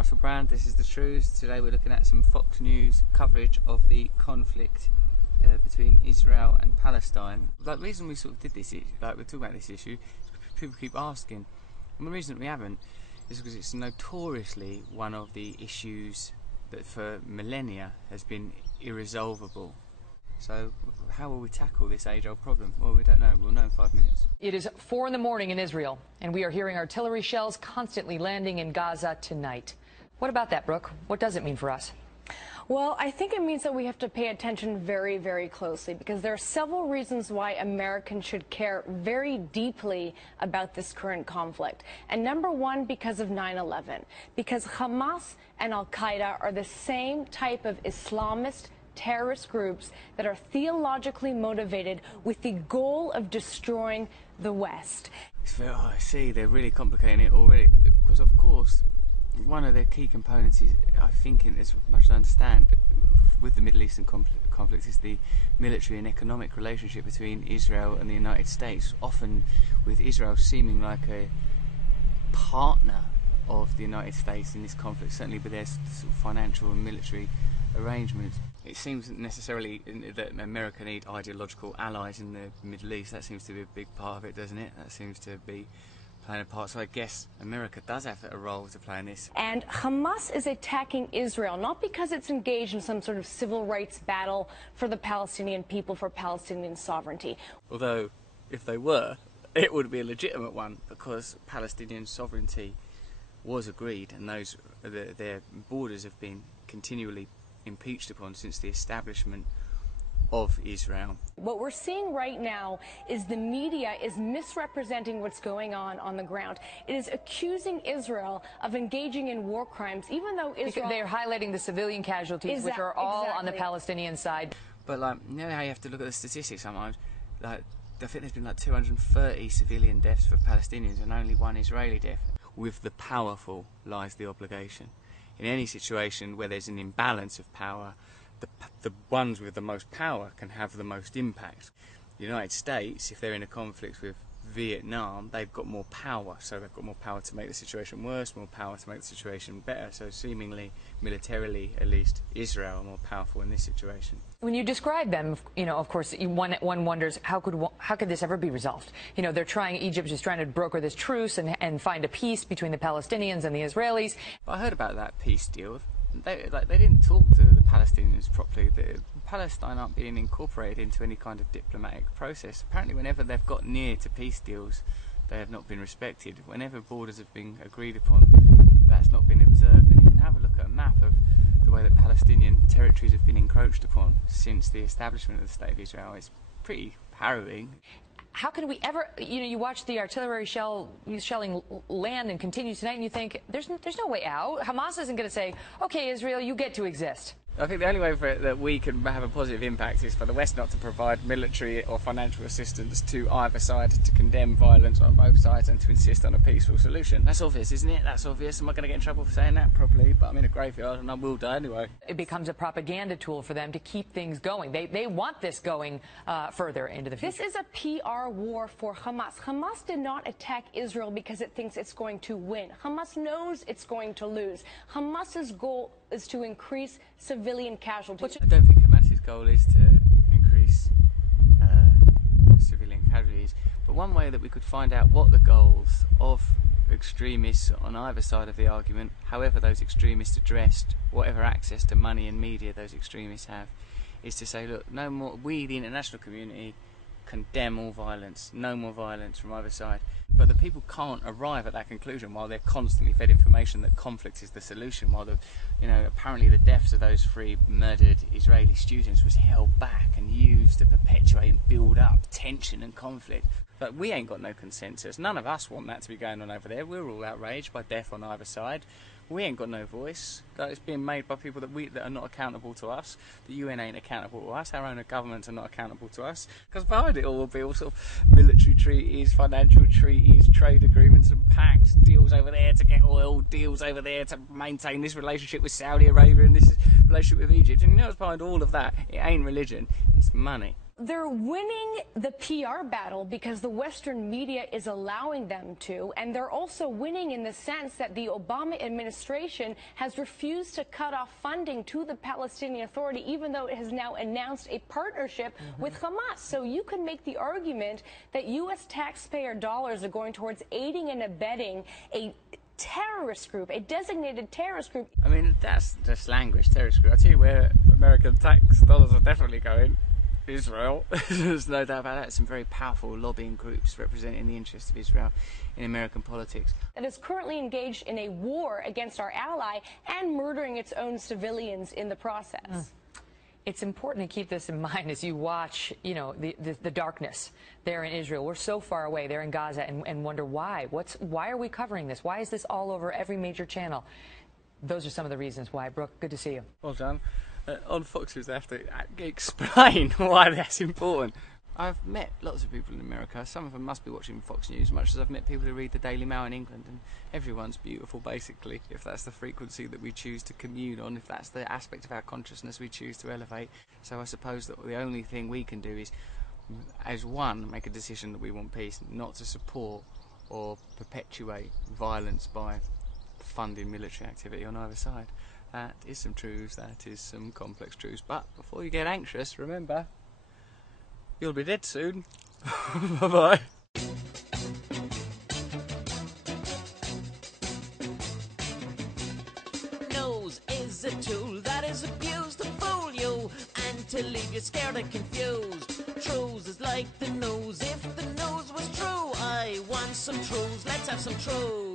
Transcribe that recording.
Russel Brand, this is the Trews. Today we're looking at some Fox News coverage of the conflict between Israel and Palestine. The reason we sort of did this, we're talking about this issue, people keep asking, and the reason that we haven't is because it's notoriously one of the issues that for millennia has been irresolvable. So how will we tackle this age-old problem? Well, we don't know. We'll know in 5 minutes. It is 4 in the morning in Israel, and we are hearing artillery shells constantly landing in Gaza tonight. What about that, Brooke? What does it mean for us? Well, I think it means that we have to pay attention very, very closely, because there are several reasons why Americans should care very deeply about this current conflict. And number one, because of 9/11, because Hamas and Al-Qaeda are the same type of Islamist terrorist groups that are theologically motivated with the goal of destroying the West. I see, they're really complicating it already, because of course one of their key components is, I think, as much as I understand, with the Middle Eastern conflict is the military and economic relationship between Israel and the United States, often with Israel seeming like a partner of the United States in this conflict, certainly with their sort of financial and military arrangements. It seems necessarily that America need ideological allies in the Middle East. That seems to be a big part of it, doesn't it? That seems to be playing a part. So I guess America does have a role to play in this. And Hamas is attacking Israel, not because it's engaged in some sort of civil rights battle for the Palestinian people, for Palestinian sovereignty. Although, if they were, it would be a legitimate one, because Palestinian sovereignty was agreed, and their borders have been continually impeached upon since the establishment of Israel. What we're seeing right now is the media is misrepresenting what's going on the ground. It is accusing Israel of engaging in war crimes, even though Israel... They're highlighting the civilian casualties, which are all on the Palestinian side. But you know how you have to look at the statistics sometimes? I think there's been 230 civilian deaths for Palestinians and only 1 Israeli death. With the powerful lies the obligation. In any situation where there's an imbalance of power, the ones with the most power can have the most impact. The United States, if they're in a conflict with Vietnam, they've got more power, so they've got more power to make the situation worse, more power to make the situation better. So seemingly, militarily at least, Israel are more powerful in this situation. When you describe them, of course, one wonders how could this ever be resolved? Egypt is trying to broker this truce and find a peace between the Palestinians and the Israelis. But I heard about that peace deal. They didn't talk to the Palestinians properly. Palestine aren't being incorporated into any kind of diplomatic process. Apparently, whenever they've got near to peace deals, they have not been respected. Whenever borders have been agreed upon, that's not been observed. And you can have a look at a map of the way that Palestinian territories have been encroached upon since the establishment of the State of Israel. It's pretty harrowing. How can we ever, you watch the artillery shelling land and continue tonight, and you think, there's no way out. Hamas isn't going to say, okay, Israel, you get to exist. I think the only way that we can have a positive impact is for the West not to provide military or financial assistance to either side, to condemn violence on both sides and to insist on a peaceful solution. That's obvious, isn't it? That's obvious. Am I going to get in trouble for saying that? Probably, but I'm in a graveyard and I will die anyway. It becomes a propaganda tool for them to keep things going. They want this going further into the future. This is a PR war for Hamas. Hamas did not attack Israel because it thinks it's going to win. Hamas knows it's going to lose. Hamas's goal is to increase civilian casualties. I don't think Hamas's goal is to increase civilian casualties, but one way that we could find out what the goals of extremists on either side of the argument, however those extremists are dressed, whatever access to money and media those extremists have, is to say, look, no more. We, the international community, condemn all violence. No more violence from either side. But the people can't arrive at that conclusion while they're constantly fed information that conflict is the solution. While apparently the deaths of those 3 murdered Israeli students was held back and used to perpetuate and build up tension and conflict. But we ain't got no consensus. None of us want that to be going on over there. We're all outraged by death on either side. We ain't got no voice. It's being made by people that are not accountable to us. The UN ain't accountable to us. Our own governments are not accountable to us. Because behind it all will be all sort of military treaties, financial treaties, trade agreements and pacts, deals over there to get oil, deals over there to maintain this relationship with Saudi Arabia and this relationship with Egypt. And what's behind all of that? It ain't religion, it's money. they're winning the PR battle because the Western media is allowing them to, and they're also winning in the sense that the Obama administration has refused to cut off funding to the Palestinian Authority, even though it has now announced a partnership with Hamas. So you can make the argument that U.S. taxpayer dollars are going towards aiding and abetting a terrorist group, a designated terrorist group. I mean, that's just language, terrorist group. I'll tell you where American tax dollars are definitely going. Israel. There's no doubt about that. Some very powerful lobbying groups representing the interests of Israel in American politics. That is currently engaged in a war against our ally and murdering its own civilians in the process. It's important to keep this in mind as you watch, you know, the darkness there in Israel. We're so far away there in Gaza and wonder why. Why are we covering this? Why is this all over every major channel? Those are some of the reasons why. Brooke, good to see you. Well done. On Fox News, they have to explain why that's important. I've met lots of people in America. Some of them must be watching Fox News, much as I've met people who read the Daily Mail in England, and everyone's beautiful, basically, if that's the frequency that we choose to commune on, if that's the aspect of our consciousness we choose to elevate. So I suppose that the only thing we can do is, as one, make a decision that we want peace, not to support or perpetuate violence by funding military activity on either side. That is some truths, that is some complex truths. But before you get anxious, remember, you'll be dead soon. Bye-bye. Nose is a tool that is abused to fool you and to leave you scared and confused. Trews is like the nose. If the nose was true, I want some Trews. Let's have some Trews.